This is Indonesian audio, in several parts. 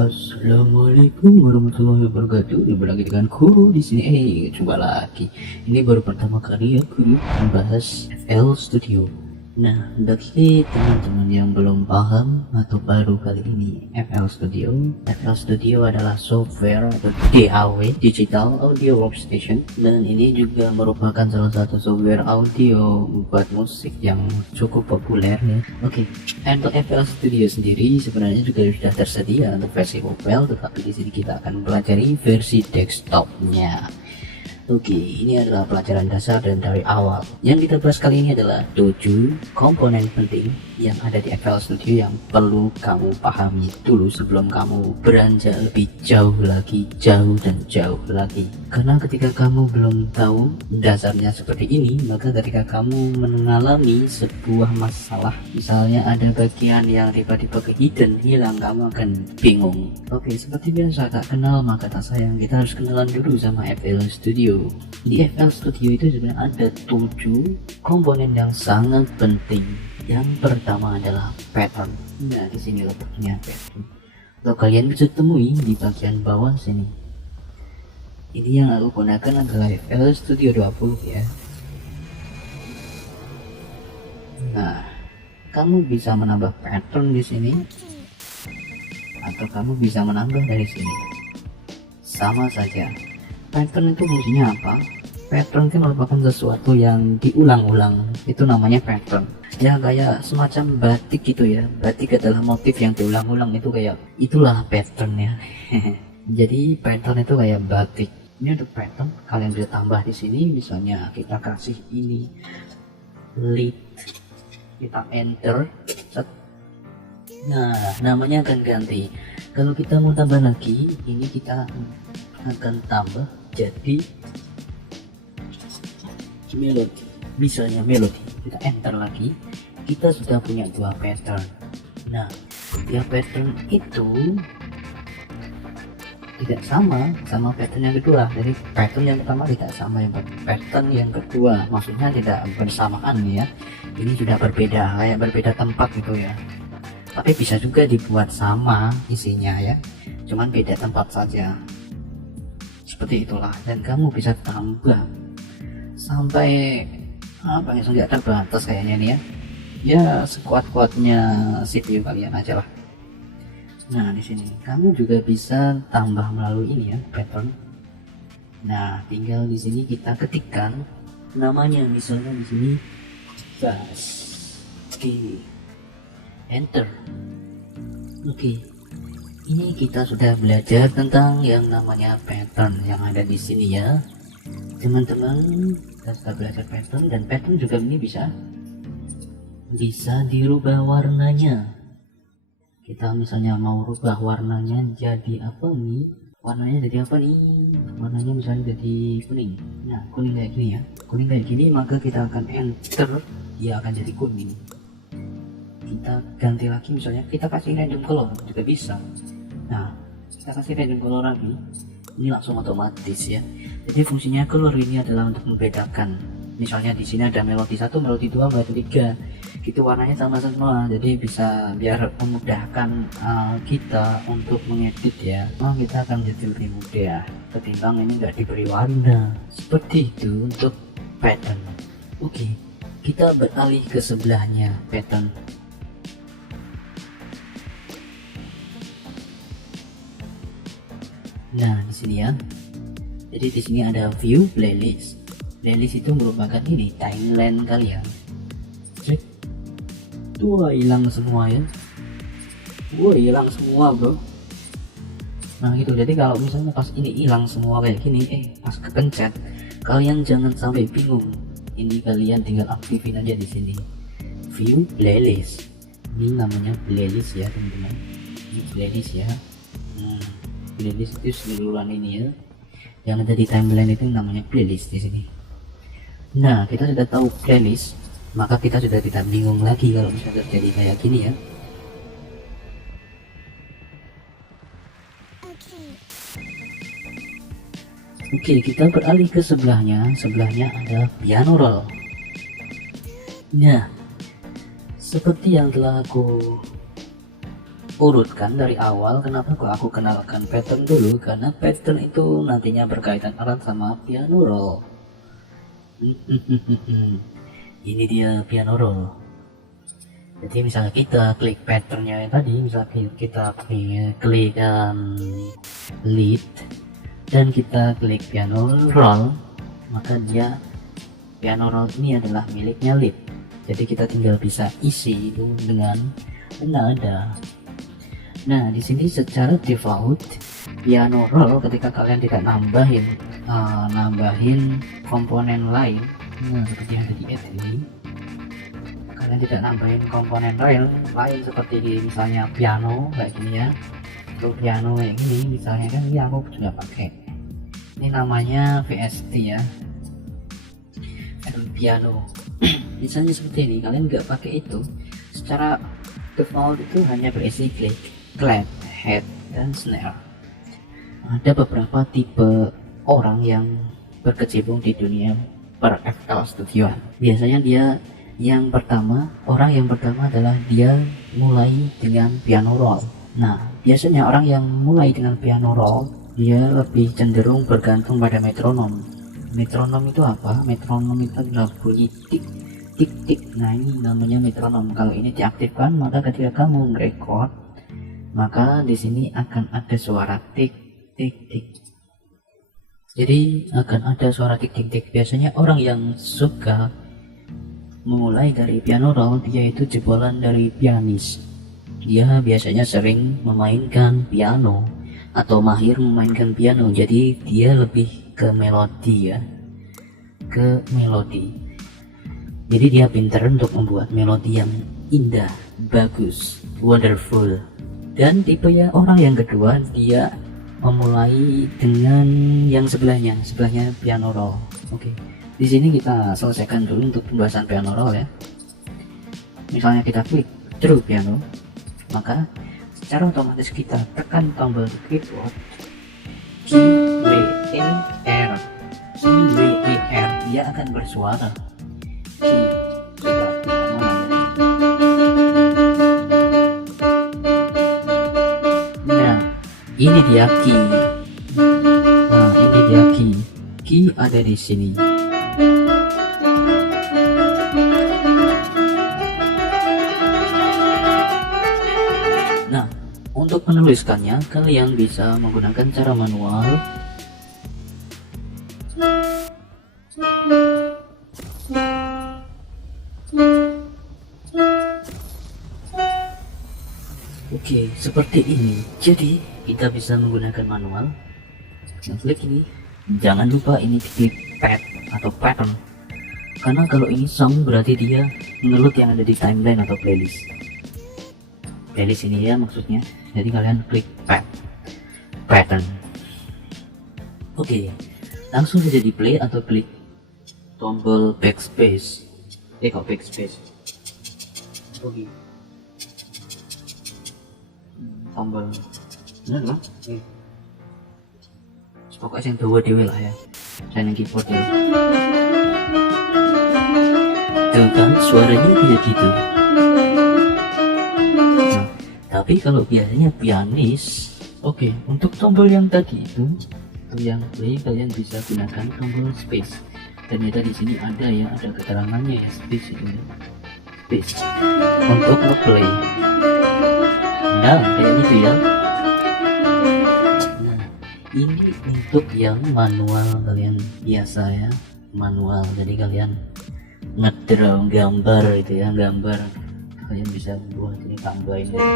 Assalamualaikum warahmatullahi wabarakatuh. Jumpa lagi dengan Kuru di sini. Coba lagi. Ini baru pertama kali ya Kuru membahas FL Studio. Nah, bagi teman-teman yang belum paham atau baru kali ini FL Studio adalah software atau DAW, Digital Audio Workstation, dan ini juga merupakan salah satu software audio buat musik yang cukup populer ya. Oke, untuk FL Studio sendiri sebenarnya juga sudah tersedia untuk versi mobile, tetapi di sini kita akan mempelajari versi desktopnya. Oke, ini adalah pelajaran dasar dan dari awal. Yang kita bahas kali ini adalah 7 komponen penting yang ada di FL Studio yang perlu kamu pahami dulu sebelum kamu beranjak lebih jauh lagi. Karena ketika kamu belum tahu dasarnya seperti ini, maka ketika kamu mengalami sebuah masalah, misalnya ada bagian yang tiba-tiba hidden hilang, kamu akan bingung. Oke, seperti biasa, tak kenal maka tak sayang. Kita harus kenalan dulu sama FL Studio. Di FL Studio itu sebenarnya ada 7 komponen yang sangat penting. Yang pertama adalah pattern. Nah, di sini letaknya pattern. Kalau kalian bisa temui di bagian bawah sini. Ini yang aku gunakan adalah FL Studio 20 ya. Nah, kamu bisa menambah pattern di sini, atau kamu bisa menambah dari sini. Sama saja. Pattern itu fungsinya apa? Pattern itu merupakan sesuatu yang diulang-ulang, itu namanya pattern. Ya kayak semacam batik gitu ya. Batik adalah motif yang diulang-ulang, itu kayak itulah patternnya. Jadi pattern itu kayak batik. Ini untuk pattern, kalian bisa tambah di sini. Misalnya kita kasih ini lead, kita enter. Nah, namanya akan ganti. Kalau kita mau tambah lagi, ini kita akan tambah jadi melodi. Misalnya melodi, kita enter lagi, kita sudah punya 2 pattern. Nah, tiap pattern itu tidak sama pattern yang kedua. Jadi pattern yang pertama tidak sama yang pattern yang kedua, maksudnya tidak bersamaan ya. Ini sudah berbeda, kayak berbeda tempat gitu ya. Tapi bisa juga dibuat sama isinya ya, cuman beda tempat saja. Seperti itulah, dan kamu bisa tambah sampai apa ya, nggak terbatas kayaknya nih ya. Ya sekuat-kuatnya CPU kalian aja lah. Nah, di sini kamu juga bisa tambah melalui ini ya, pattern. Nah, tinggal di sini kita ketikkan namanya, misalnya di sini bass. Oke, enter. Oke, ini kita sudah belajar tentang yang namanya pattern yang ada di sini ya, teman-teman. Kita sudah belajar pattern, dan pattern juga ini bisa dirubah warnanya. Kita misalnya mau rubah warnanya jadi apa nih? Warnanya misalnya jadi kuning. Nah, kuning kayak gini ya. Kuning kayak gini, maka kita akan enter, dia akan jadi kuning. Kita ganti lagi, misalnya kita kasih random color juga bisa. Nah, kita kasih random color lagi, ini langsung otomatis ya. Jadi fungsinya color ini adalah untuk membedakan. Misalnya di sini ada melodi 1, melodi 2, melodi 3, gitu warnanya sama semua. Jadi bisa biar memudahkan kita untuk mengedit ya. Kita akan jadi lebih mudah ketimbang ini nggak diberi warna. Seperti itu untuk pattern. Oke, kita beralih ke sebelahnya, pattern. Nah, di sini ya. Jadi di sini ada view playlist. Playlist itu merupakan ini timeline kalian. Cek. Wah, hilang semua ya. Wah, hilang semua, bro. Nah, gitu. Jadi kalau misalnya pas ini hilang semua kayak gini, pas kepencet, kalian jangan sampai bingung. Ini kalian tinggal aktifin aja di sini. View playlist. Ini namanya playlist ya, teman-teman. Ini playlist ya. Playlist itu seluruhan ini ya, yang ada di timeline itu namanya playlist di sini. Nah, kita sudah tahu playlist, maka kita sudah tidak bingung lagi kalau misalnya terjadi kayak gini ya. Oke, kita beralih ke sebelahnya. Sebelahnya ada piano roll. Nah, seperti yang telah aku urutkan dari awal. Kenapa kok aku kenalkan pattern dulu? Karena pattern itu nantinya berkaitan erat sama piano roll. Ini dia piano roll. Jadi misalnya kita klik patternnya tadi, misalnya kita klik lead dan kita klik piano roll, maka dia piano roll ini adalah miliknya lead. Jadi kita tinggal bisa isi itu dengan nada. Nah, di sini secara default piano roll ketika kalian tidak nambahin komponen lain, seperti yang tadi ini, kalian tidak nambahin komponen lain seperti di misalnya piano kayak gini ya, terus piano kayak gini misalnya, kan ini aku juga pakai, ini namanya VST ya, piano. Misalnya seperti ini, kalian nggak pakai itu, secara default itu hanya berisi clap, head, dan snare. Ada beberapa tipe orang yang berkecimpung di dunia per FL Studio. Biasanya orang yang pertama adalah dia mulai dengan piano roll. Nah, biasanya orang yang mulai dengan piano roll, dia lebih cenderung bergantung pada metronom. Metronom itu apa? Metronom itu adalah bunyi tik tik tik. Nah, ini namanya metronom. Kalau ini diaktifkan, maka ketika kamu merekod, maka di sini akan ada suara tik tik tik. Jadi akan ada suara tik tik tik. Biasanya orang yang suka memulai dari piano roll, dia itu jebolan dari pianis. Dia biasanya sering memainkan piano atau mahir memainkan piano. Jadi dia lebih ke melodi ya, ke melodi. Jadi dia pintar untuk membuat melodi yang indah, bagus, wonderful. Dan tipe ya orang yang kedua, dia memulai dengan yang sebelahnya piano roll. Oke. Di sini kita selesaikan dulu untuk pembahasan piano roll ya. Misalnya kita klik true piano, maka secara otomatis kita tekan tombol keyboard G W E R, dia akan bersuara. Nah, ini dia key. Key ada di sini. Nah, untuk menuliskannya kalian bisa menggunakan cara manual. Oke, seperti ini. Jadi kita bisa menggunakan manual. Klik ini. Jangan lupa ini klik pad atau pattern, karena kalau ini song berarti dia menurut yang ada di timeline atau playlist ini ya maksudnya. Jadi kalian klik pattern. Oke, langsung saja di play atau klik tombol backspace. Kok backspace? Oke. Tombol bener kan? Pokoknya yang dua dewe lah ya, dan yang keyboard ya. Tuh kan suaranya kayak gitu. Nah, tapi kalau biasanya pianis, oke, untuk tombol yang tadi itu yang play, kalian bisa gunakan tombol space. Ternyata di sini ada ya, ada keterangannya ya, space ini, space untuk ngeplay. Nah, kayak gitu ya. Ini untuk yang manual, kalian biasa ya, manual. Jadi kalian ngedraw gambar itu ya, gambar kalian bisa buat ini, tambahin lagi.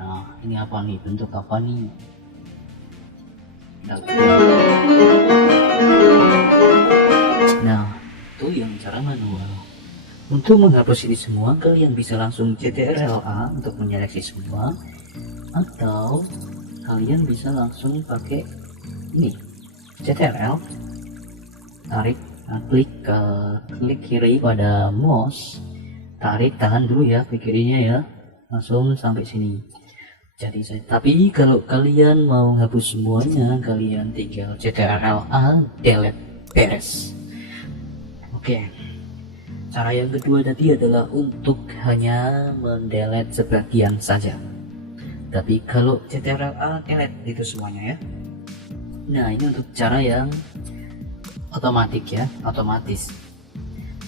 Nah, ini apa nih, bentuk apa nih? Nah, itu yang cara manual. Untuk menghapus ini semua, kalian bisa langsung CTRL-A untuk menyeleksi semua, atau kalian bisa langsung pakai ini CTRL, tarik, klik kiri pada mouse, tarik, tahan dulu ya klik kirinya ya, langsung sampai sini. Jadi tapi kalau kalian mau hapus semuanya, kalian tinggal CTRL-A, delete, beres. Oke, cara yang kedua tadi adalah untuk hanya mendelete sebagian saja. Tapi kalau CTRL-A delete itu semuanya ya. Nah, ini untuk cara yang otomatis.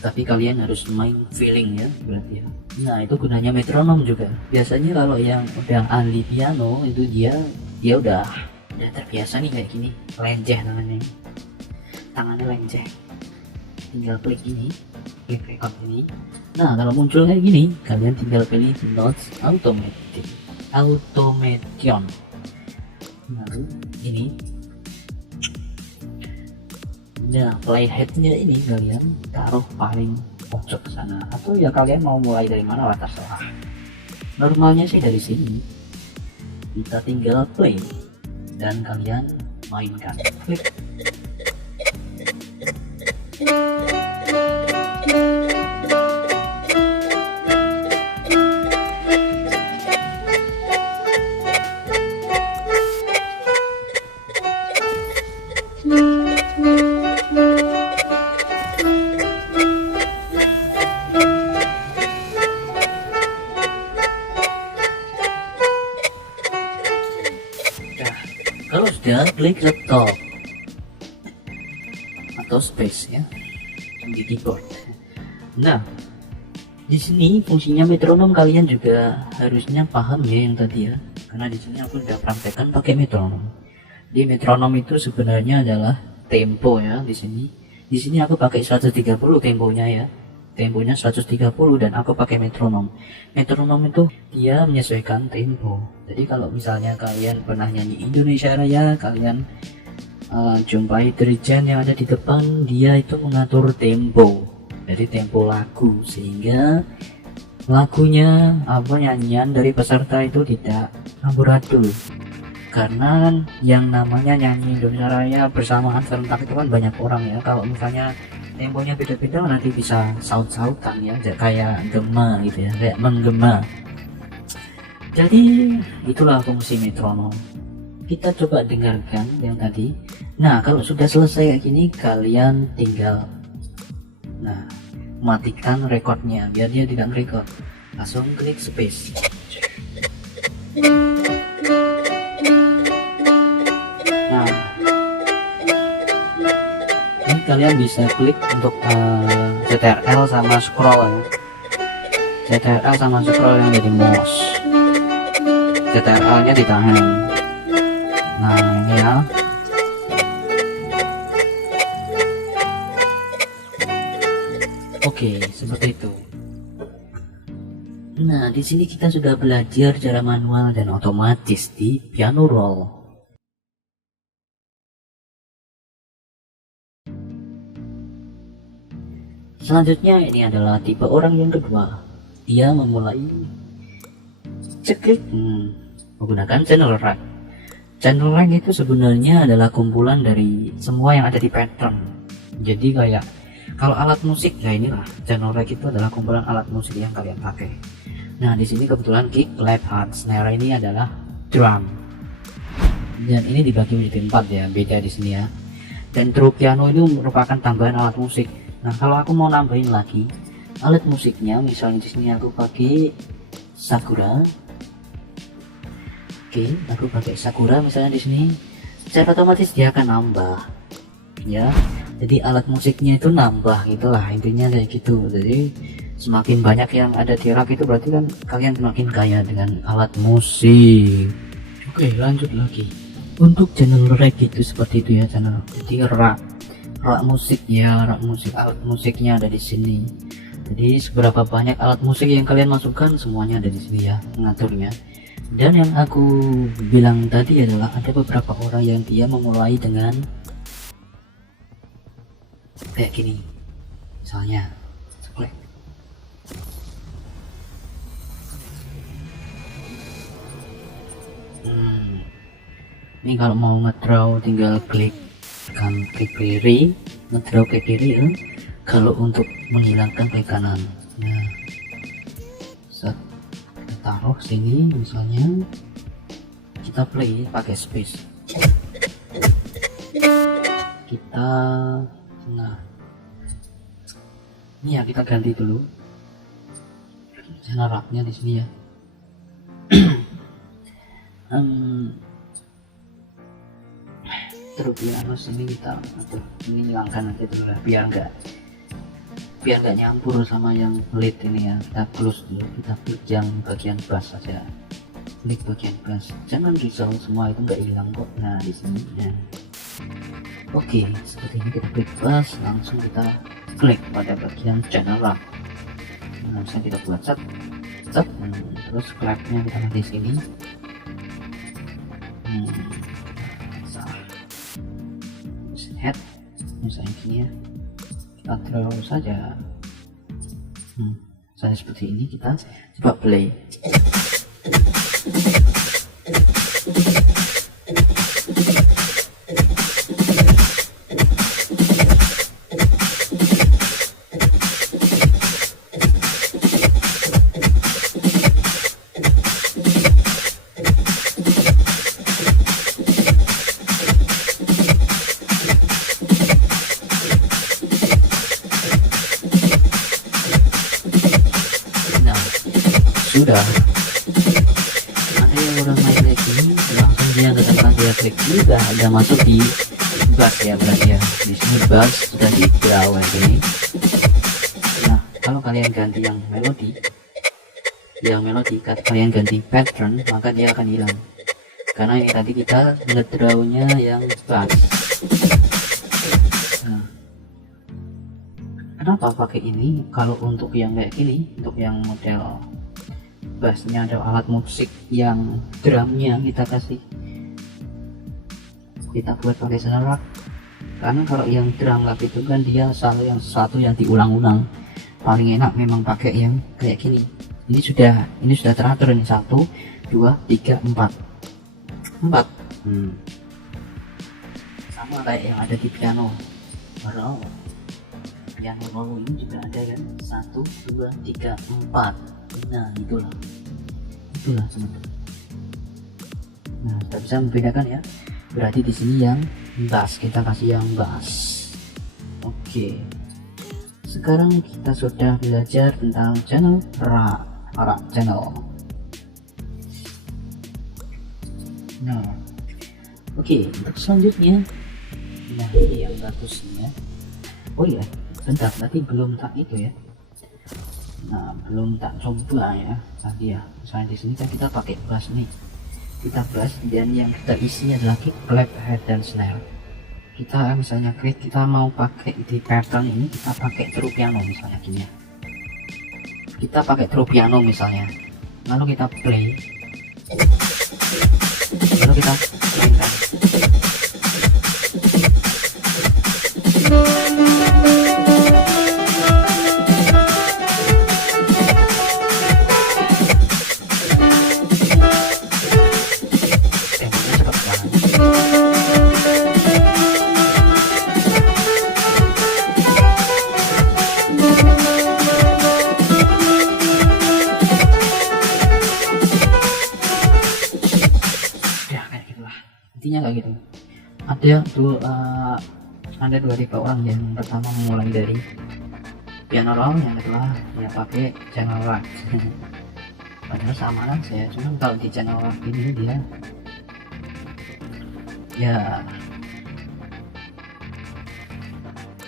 Tapi kalian harus main feeling ya, berarti ya. Nah, itu gunanya metronom juga. Biasanya kalau yang udah ahli piano itu dia udah terbiasa nih kayak gini, lenjeh tangannya lenjeh. Tinggal klik ini, klik record ini. Nah, kalau muncul kayak gini, kalian tinggal pilih notes automation. Nah, ini. Nah, playheadnya ini kalian taruh paling pojok sana, atau ya kalian mau mulai dari mana lah terserah. Normalnya sih dari sini. Kita tinggal play dan kalian mainkan. Klik. Kalau sudah, klik stop atau space ya di keyboard. Nah, di sini fungsinya metronom kalian juga harusnya paham ya yang tadi ya, karena di sini aku sudah praktekkan pakai metronom. Di metronom itu sebenarnya adalah tempo ya. Di sini aku pakai 130 temponya ya. Temponya 130 dan aku pakai metronom. Metronom itu dia menyesuaikan tempo. Jadi kalau misalnya kalian pernah nyanyi Indonesia Raya, kalian jumpai dirijen yang ada di depan, dia itu mengatur tempo. Jadi tempo lagu, sehingga lagunya nyanyian dari peserta itu tidak amburadul. Karena yang namanya nyanyi Indonesia Raya bersamaan serentak itu kan banyak orang ya. Kalau misalnya temponya beda-beda nanti bisa saut-sautan ya, kayak gema gitu ya, kayak menggema. Jadi itulah fungsi metronom. Kita coba dengarkan yang tadi. Nah, kalau sudah selesai kayak gini, kalian tinggal matikan recordnya biar dia tidak record. Langsung klik space. Nah, ini kalian bisa klik untuk CTRL sama scroll ya. CTRL sama scroll yang jadi mouse. CTRL nya ditahan. Nah, ini ya. Oke, seperti itu. Nah, di sini kita sudah belajar cara manual dan otomatis di piano roll. Selanjutnya ini adalah tipe orang yang kedua. Dia memulai menggunakan channel rank. Channel rank itu sebenarnya adalah kumpulan dari semua yang ada di pattern. Jadi kayak kalau alat musik ya inilah channel rank itu adalah kumpulan alat musik yang kalian pakai. Nah, di sini kebetulan kick, clap, hard, snare ini adalah drum. Dan ini dibagi menjadi 4 ya, beda di sini ya. Dan true piano itu merupakan tambahan alat musik. Nah, kalau aku mau nambahin lagi alat musiknya, misalnya di sini aku pakai Sakura. Oke, aku pakai Sakura misalnya di sini. Secara otomatis dia akan nambah. Ya. Jadi alat musiknya itu nambah gitulah, intinya kayak gitu. Jadi semakin banyak yang ada di rak itu berarti kan kalian semakin kaya dengan alat musik. Oke, lanjut lagi. Untuk channel rack itu seperti itu ya, channel. Jadi rak musik ya, rak musik, alat musiknya ada di sini. Jadi seberapa banyak alat musik yang kalian masukkan semuanya ada di sini ya, mengaturnya. Dan yang aku bilang tadi adalah ada beberapa orang yang dia memulai dengan kayak gini, misalnya klik. Ini kalau mau ngedraw tinggal klik kiri, ngedraw ke kiri ya. Kalau untuk menghilangkan ke kanan, nah set kita taruh sini misalnya, kita play pakai space, kita Ini ya kita ganti dulu channel rocknya di sini ya. Terus piano sini kita ini hilangkan aja dulu lah, biar nggak nyampur sama yang lead ini ya. Kita close dulu, kita klik yang bagian bass saja, klik bagian bass, jangan risau, semua itu nggak hilang kok. Nah di sini ya. Oke, seperti ini kita klik bass, langsung kita klik pada bagian channel rock. Nah, bisa kita buat set, terus clapnya kita di sini. Head misalnya gini ya, kita draw saja. Misalnya seperti ini, kita coba play. Sudah ada yang orang main kayak gini, langsung dia ketika dia klik juga ada masuk di bass ya, berarti ya di sini bass sudah di draw ini. Nah kalau kalian ganti yang melodi, kalian ganti pattern, maka dia akan hilang, karena ini tadi kita ngedrawnya yang bass. Nah, kenapa pakai ini? Kalau untuk yang kayak gini, untuk yang model bassnya ada alat musik yang drumnya kita buat pakai channel rock, karena kalau yang drum lab itu kan dia selalu yang satu yang diulang-ulang. Paling enak memang pakai yang kayak gini. Ini sudah teratur, ini 1 2 3 4 sama kayak yang ada di piano roll. Piano roll ini juga ada kan, 1 2 3 4. Nah itulah teman-teman. Nah kita bisa membedakan ya, berarti di sini yang bass, kita kasih yang bass. Oke, sekarang kita sudah belajar tentang channel rock channel. Nah oke, untuk selanjutnya, nah ini yang bagusnya. Oh iya, bentar, tadi belum tak itu ya. Nah belum tak coba ya tadi ya. Misalnya di sini kan kita pakai bass nih, kita bass dan yang kita isi adalah kick, clap, head dan snare. Kita misalnya klik, kita mau pakai di pattern ini, kita pakai true piano misalnya gini ya, kita pakai true piano misalnya, lalu kita play, lalu kita mainkan. Intinya kayak gitu. Ada dua tipe orang. Yang pertama memulai dari piano roll, yang kedua ya pakai channel rock. Padahal sama kan saya, cuma kalau di channel rock ini dia ya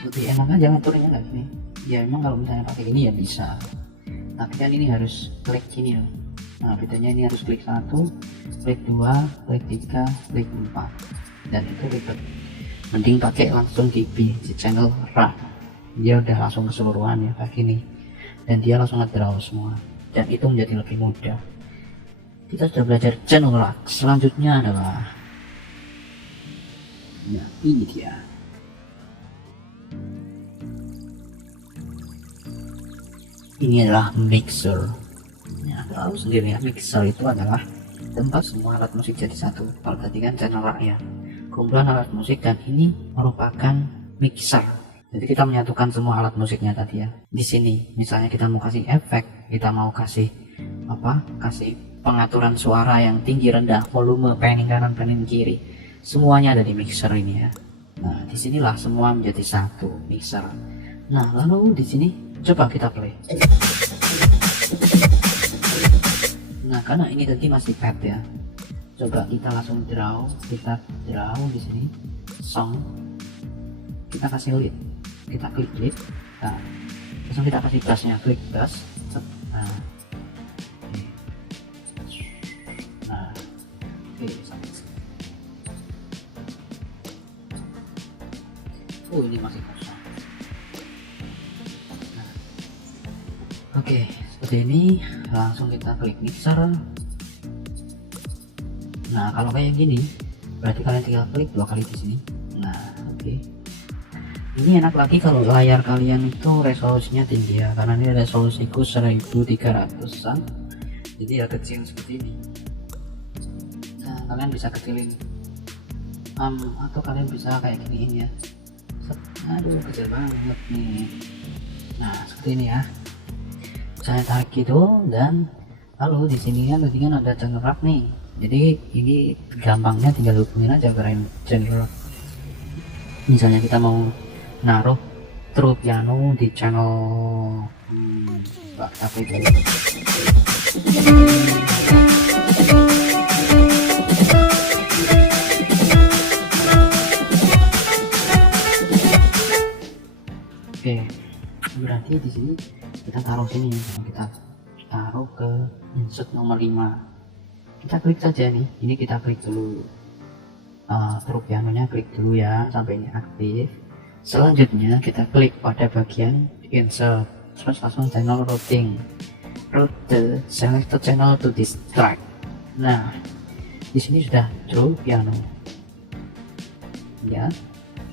lebih enak aja ngaturnya kayak gini. Ya emang kalau misalnya pakai ini ya bisa, tapi kan ini harus klik gini loh. Nah bedanya ini harus klik 1, klik 2, klik 3, klik 4, dan itu ribet. Mending pakai langsung di channel rock, dia udah langsung keseluruhan ya kayak gini, dan dia langsung ngedraw semua, dan itu menjadi lebih mudah. Kita sudah belajar channel rock. Selanjutnya adalah nah ini dia. Ini adalah mixer. Ya, tahu sendiri ya, mixer itu adalah tempat semua alat musik jadi satu. Kalau tadi kan channel rock ya, kumpulan alat musik, dan ini merupakan mixer. Jadi kita menyatukan semua alat musiknya tadi ya. Di sini misalnya kita mau kasih efek, kita mau kasih kasih pengaturan suara yang tinggi rendah, volume, panning kanan, panning kiri, semuanya ada di mixer ini ya. Nah disinilah semua menjadi satu mixer. Nah lalu di sini Coba kita play. Nah, karena ini tadi masih pet ya, coba kita langsung draw. Kita draw di sini song, kita kasih lead, kita klik lead. Nah, langsung kita kasih bassnya, klik bass. Nah, nah, oke, sampai sini. Oh, ini masih kosong. Nah, oke, seperti ini. Langsung kita klik mixer. Nah, kalau kayak gini berarti kalian tinggal klik 2 kali di sini. Nah, oke. Ini enak lagi kalau layar kalian itu resolusinya tinggi ya, karena ini resolusiku 1300an, jadi ya kecil seperti ini. Nah, kalian bisa kecilin, atau kalian bisa kayak giniin ya. Aduh, kecil banget nih. Nah, seperti ini ya. Saya tarik gitu, dan lalu di sini kan tadi kan ada channel rock nih. Jadi ini gampangnya tinggal hubungin aja ke channel rock. Misalnya kita mau naruh true piano di channel apa itu. Oke, berarti di sini kita taruh sini. Kita taruh ke insert nomor 5. Kita klik saja nih. Ini kita klik dulu. True pianonya klik dulu ya sampai ini aktif. Selanjutnya kita klik pada bagian insert, terus langsung channel routing, route the selected channel to this track. Nah, di sini sudah true piano ya.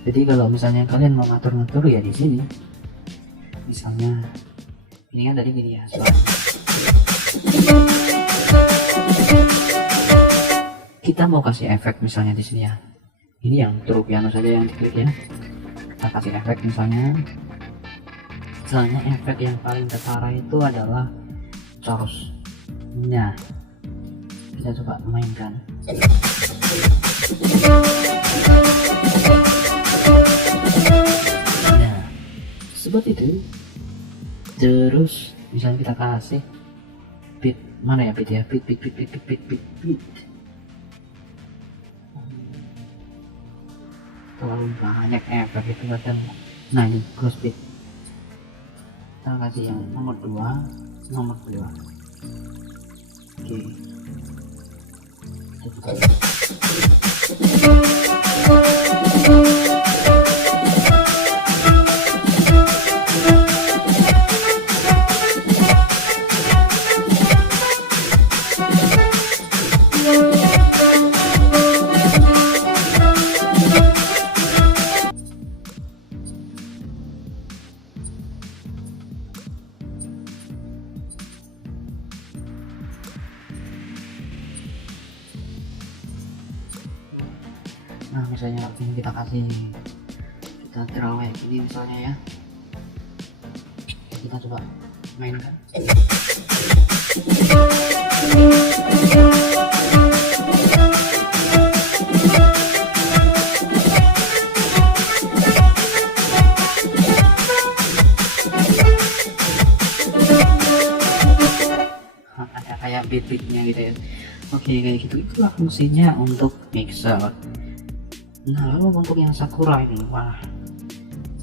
Jadi kalau misalnya kalian mau ngatur-ngatur ya di sini. Misalnya ini kan tadi gini ya, kita mau kasih efek misalnya di sini ya. Ini yang true piano saja yang diklik ya. Kita kasih efek misalnya efek yang paling ketara itu adalah chorus. Nah, kita coba mainkan. Nah, seperti itu. Terus misalnya kita kasih beat, mana ya beat ya, beat. Terlalu banyak efek itu kadang. Nah, ini close beat, kita kasih yang nomor 2. Oke, nah misalnya ini kita kasih, kita draw kayak gini misalnya ya. Kita coba mainkan. Ada kayak beat-beatnya gitu ya. Oke, kayak gitu. Itulah fungsinya untuk mixer. Nah, lalu untuk yang Sakura ini, wah,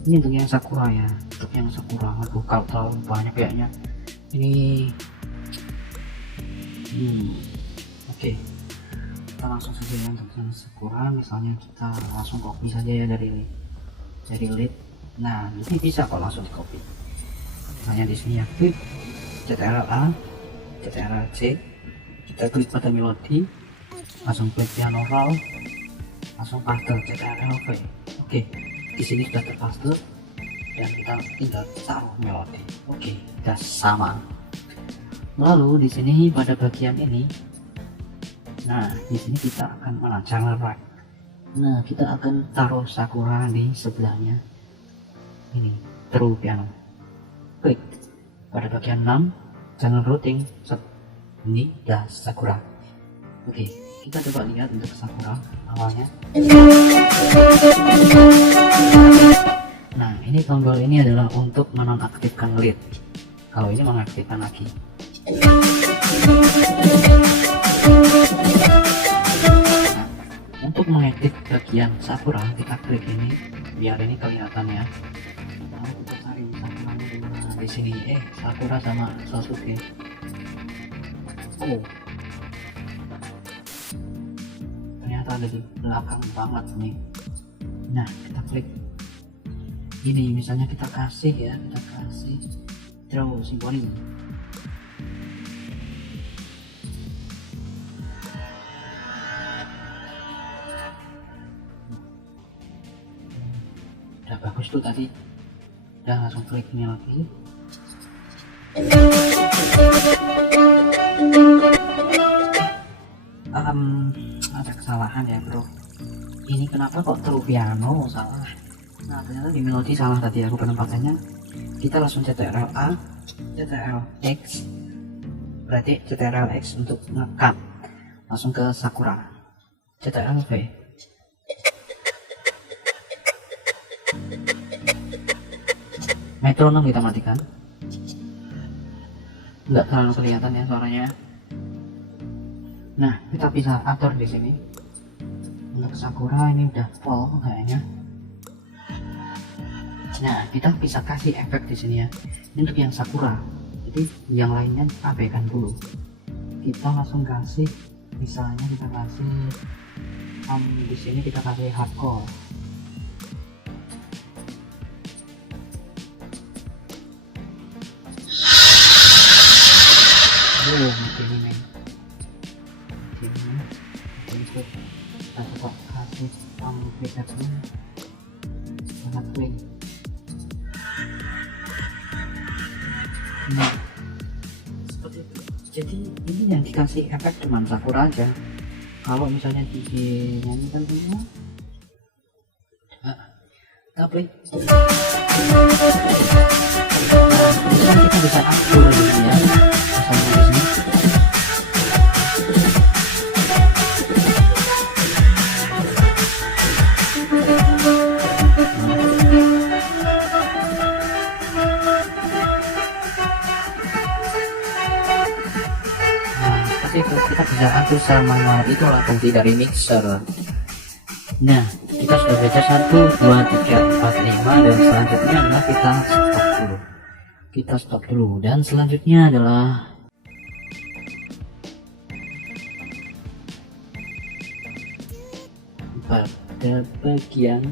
ini untuk yang Sakura ya. Untuk yang Sakura, aduh, kalau terlalu banyak kayaknya ini. Oke, kita langsung saja ya untuk yang Sakura. Misalnya kita langsung copy saja ya dari lead. Nah, ini bisa kok langsung di copy. Misalnya di sini ya, klik Ctrl A, Ctrl C, kita klik pada melodi, langsung klik piano roll, langsung paste Ctrl V. Oke, di sini sudah terpaste dan kita tinggal taruh melodi. Oke, sudah sama. Lalu di sini pada bagian ini, nah di sini kita akan channel right. Nah, kita akan taruh Sakura di sebelahnya. Ini true piano. Klik pada bagian 6 channel routing. Ini dah Sakura. Oke, kita coba lihat untuk Sakura awalnya. Nah, ini tombol ini adalah untuk menonaktifkan lead. Kalau ini mengaktifkan lagi. Nah, untuk mengedit bagian Sakura, kita klik ini biar ini kelihatan ya. Nah, kita cari Sakuranya di sini. Sakura sama Sasuke. Oh, ternyata ada di belakang banget nih. Nah, kita klik ini, misalnya kita kasih ya, kita kasih draw symphony. Udah bagus tuh tadi, udah langsung klik ini lagi. Ada kesalahan ya bro, ini kenapa kok true piano salah. Nah, ternyata di melodi salah tadi aku penempatannya. Kita langsung CTRL A, CTRL X, berarti CTRL X untuk ngekat langsung ke Sakura, CTRL V. Metronom kita matikan, nggak terlalu kelihatan ya suaranya. Nah, kita bisa atur di sini. Untuk Sakura ini udah full kayaknya. Nah, kita bisa kasih efek di sini ya. Ini untuk yang Sakura. Jadi yang lainnya abaikan dulu. Kita langsung kasih, misalnya kita kasih di sini kita kasih hardcore. Ini men. Untuk kita coba kasih bedanya sangat clean. Nah, seperti itu. Jadi ini yang dikasih efek cuman Sakura aja. Kalau misalnya dinyanyikan semua, kita play. Nah, kita bisa atur di sini ya. Misalnya di sini. Kita bisa atur secara manual, itu adalah fungsi dari mixer. Nah, kita sudah baca 1, 2, 3, 4, 5 dan selanjutnya adalah kita stop dulu. Kita stop dulu dan selanjutnya adalah pada bagian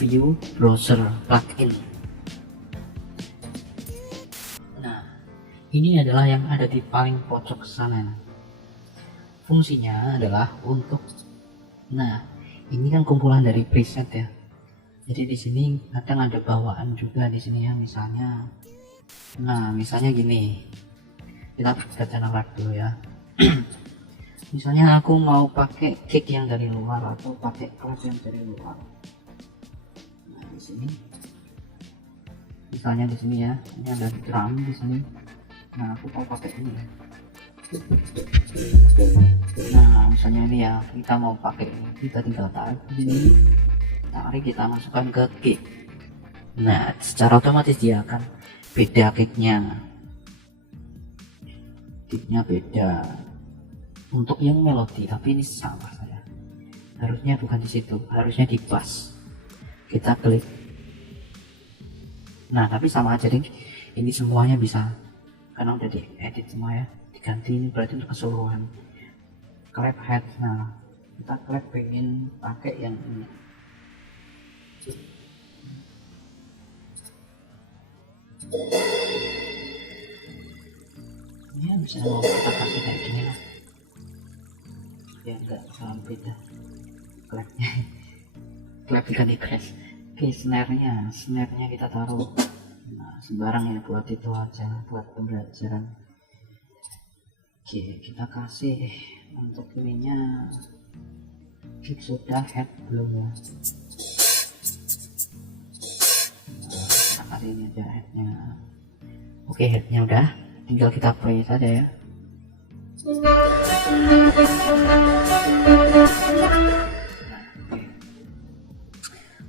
view browser plugin. Ini adalah yang ada di paling pojok sana. Fungsinya adalah untuk, nah ini kan kumpulan dari preset ya. Jadi di sini kadang ada bawaan juga di sini ya, misalnya. Nah misalnya gini, kita channel lag dulu ya. Misalnya aku mau pakai kick yang dari luar atau pakai clap yang dari luar. Nah di sini, misalnya di sini ya, ini ada drum di sini. Nah aku mau pakai ini. Nah misalnya ini ya, kita mau pakai ini, kita tinggal tarik ini, tarik, kita masukkan ke kick. Nah secara otomatis dia akan beda kicknya beda. Untuk yang melodi, tapi ini salah saya, harusnya bukan di situ, harusnya di bass. Kita klik. Nah tapi sama aja deh, ini semuanya bisa karena udah diedit semua ya, diganti. Ini berarti untuk keseluruhan clap head. Nah kita clap pengen pakai yang ini. Ya bisa kita kasih kayak gini lah ya, enggak terlalu beda clapnya. Clap diganti crash. Oke, snare-nya kita taruh sembarang ya, buat itu aja, buat pembelajaran. Oke, kita kasih untuk ininya kick sudah, head belum ya. Kita kasih ini aja headnya. Oke, headnya udah, tinggal kita play saja ya.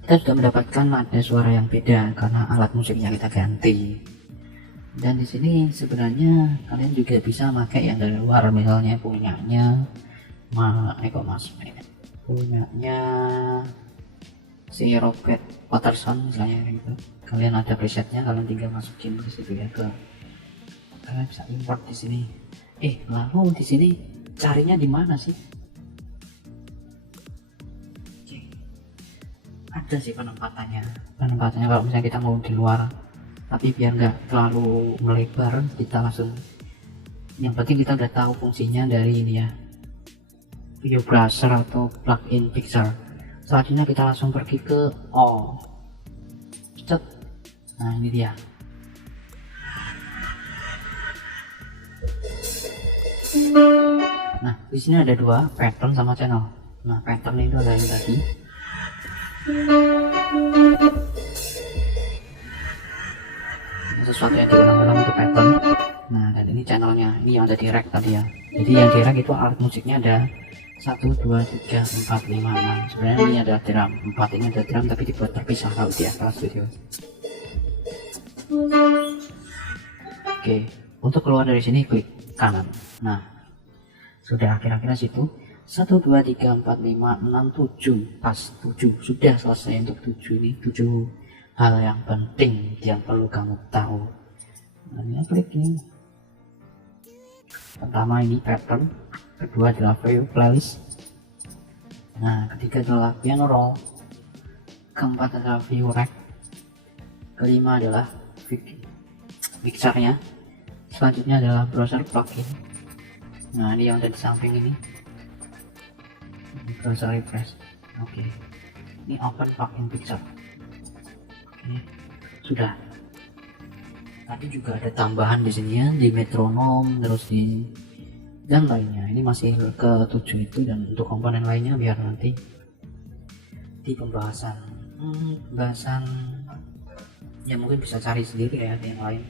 Kita kita sudah mendapatkan nada suara yang beda karena alat musiknya kita ganti. Dan di sini sebenarnya kalian juga bisa pakai yang dari luar, misalnya punyanya punyanya si Robert Patterson misalnya gitu. Kalian ada presetnya, kalian tinggal masukin ke situ ya, kalian bisa import di sini. Lalu di sini carinya di mana sih? Ada sih penempatannya kalau misalnya kita mau di luar, tapi biar nggak terlalu melebar, kita langsung, yang penting kita udah tahu fungsinya dari ini ya, video browser atau plugin Pixar. Selanjutnya kita langsung pergi ke nah ini dia. Nah di sini ada dua, pattern sama channel. Nah pattern itu ada yang tadi, sesuatu yang diulang-ulang itu pattern. Nah dan ini channelnya, ini yang ada di rack tadi ya. Jadi yang di rack itu alat musiknya ada 1, 2, 3, 4, 5, 6. Sebenarnya ini ada drum, 4 ini ada drum tapi dibuat terpisah kalau di FL Studio. Oke, untuk keluar dari sini klik kanan. Nah sudah kira-kira situ. 1, 2, 3, 4, 5, 6, 7, pas 7, sudah selesai untuk 7 nih, 7 hal yang penting yang perlu kamu tahu. Nah ini klik ini. Pertama ini pattern, kedua adalah view playlist, nah ketiga adalah piano roll, keempat adalah view rack, kelima adalah mixernya, selanjutnya adalah browser plugin. Nah ini yang ada di samping ini, browser refresh. Oke, ini open plugin Pixar. Oke, sudah. Tadi juga ada tambahan di sini ya, di metronom, terus di dan lainnya. Ini masih ke 7 itu, dan untuk komponen lainnya biar nanti di pembahasan ya mungkin bisa cari sendiri ya, yang lain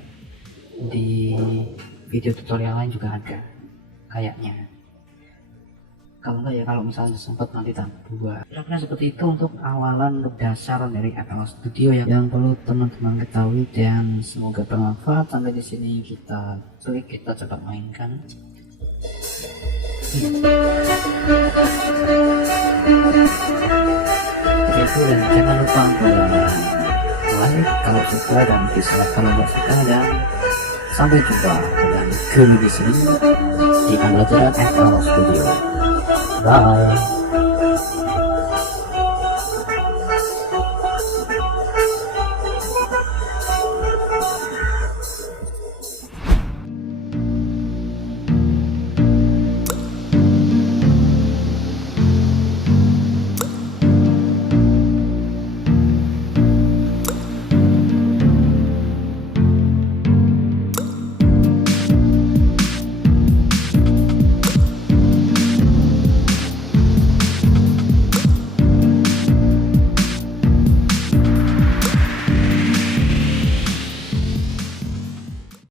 di video tutorial lain juga ada kayaknya. Kalau enggak ya, kalau misalnya sempat nanti buat. Kira-kira seperti itu untuk awalan, untuk dasar dari FL Studio yang perlu teman-teman ketahui, dan semoga bermanfaat. Sampai di sini kita klik, kita coba mainkan. Itu, dan jangan lupa untuk like kalau suka dan dislike kalau nggak suka, dan sampai jumpa dengan kami di sini di pembelajaran FL Studio. Bye.